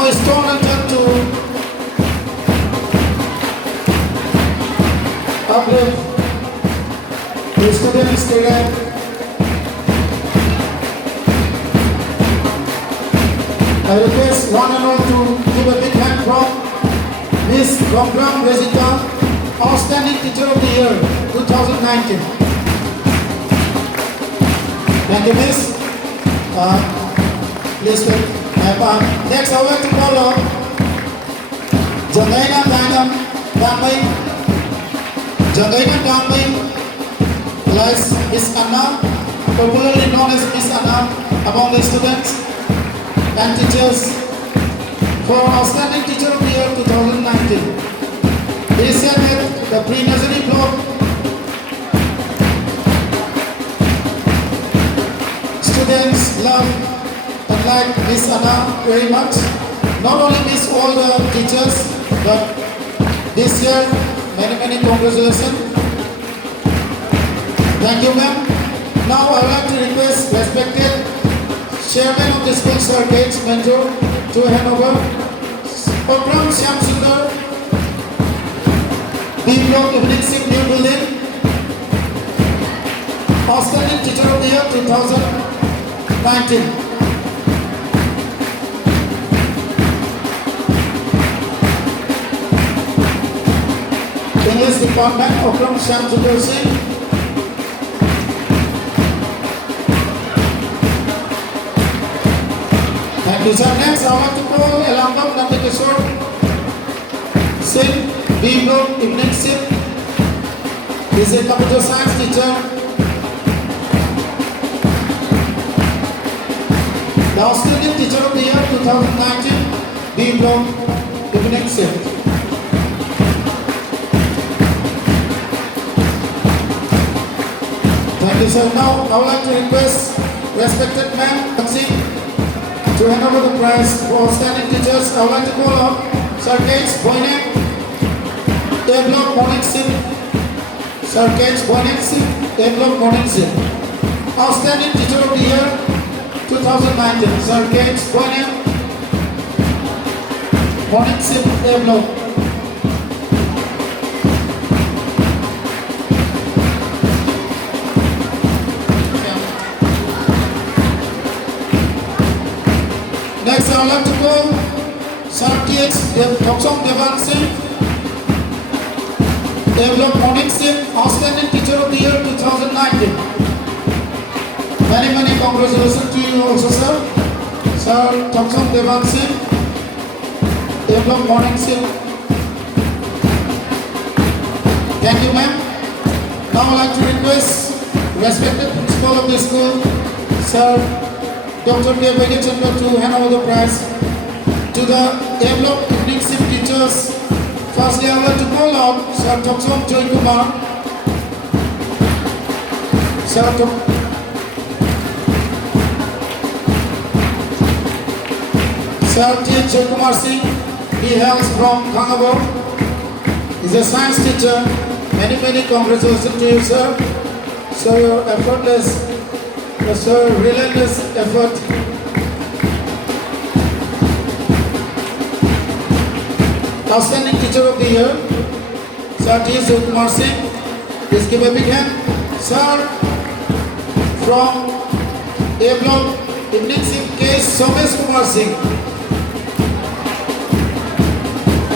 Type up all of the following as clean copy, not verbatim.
Now it's turn to uplift the students today. I request one and all to give a big hand from Miss Gomgram Rezita, Outstanding Teacher of the Year 2019. Thank you, Miss. Please take. Next, I would like to call up Jangaina Damai, plus Miss Anna, popularly known as Miss Anna among the students and teachers for Outstanding Teacher of the Year 2019. This year at the pre-nursery block, students love and like Miss Anna very much. Not only miss all the teachers, but this year, many congratulations. Thank you, ma'am. Now I would like to request respected Chairman of the School, Sir Gage Manjo, to hand over Program Shyam Sundar, B Block Evening Shift New Building, Outstanding Teacher of the Year 2019. English Department, Okram Shyam Sundar Singh. Thank you, sir. Next, I want to call Elangam Nandikishore Singh, B Block Evening Shift. He is a computer science teacher. The Outstanding Teacher of the Year 2019, B Block Evening Shift. Thank you, sir. Now, I would like to request respected ma'am to hand over the prize for outstanding teachers. I would like to call up Sir Gage Boyne, A Block Morning Shift. Sir Gage Boyne, A Block Morning Shift. Outstanding Teacher of the Year 2019. Sir Gage Boyne, Morning Shift, A Block. Next, I would like to call Sir T.H. Toksong Devan Singh, Develop Morning Shift, Outstanding Teacher of the Year 2019. Many congratulations to you also, sir. Sir Toksong Devan Singh, Develop Morning Shift. Thank you, ma'am. Now I would like to request respected principal of the school, Sir Dr. K. Vegachandra, to hand over the prize to the A Block Evening Shift teachers. Firstly, I would like to call out Sir Toksong Joy Kumar. Sir T. Joy Kumar Singh, he hails from Kangabo. He is a science teacher. Many congratulations to you, sir. So your effortless, sir, relentless effort. Outstanding Teacher of the Year, Sir T. Joy Kumar Singh. Please give a big hand. Sir, from A Block Evening Shift, K. Somesh Kumar Singh.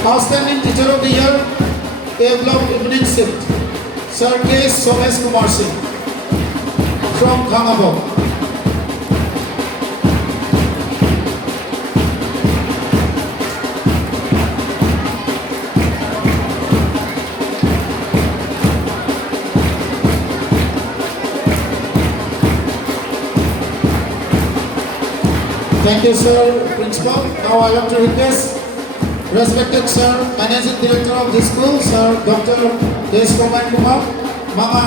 Outstanding Teacher of the Year, A Block Evening Shift, Sir K. Somesh Kumar Singh from Kangabo. Thank you, sir, Principal. Now I want to request respected sir, Managing Director of the school, Sir Dr. Deshkumar Kumar Mama,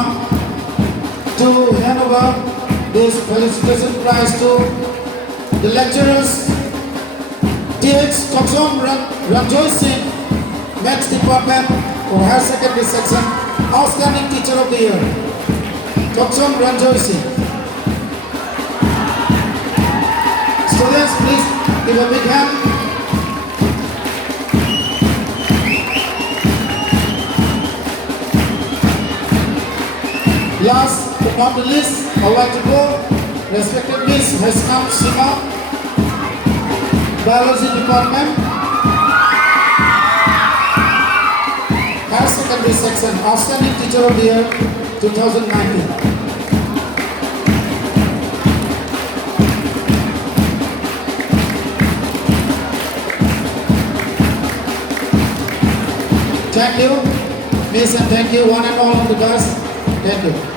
to hand over this felicitation prize to the lecturers T.H. Toksong Ranjoy Singh, Maths Department for Higher Secondary Section, Outstanding Teacher of the Year, Toksong Ranjoy Singh. Students, please give a big hand Last but not the least, I would like to go, respected Miss Hasnam Sima, Biology Department, Higher Secondary Section, Outstanding Teacher of the Year 2019. Thank you, Miss, and thank you one and all on the bus. Thank you.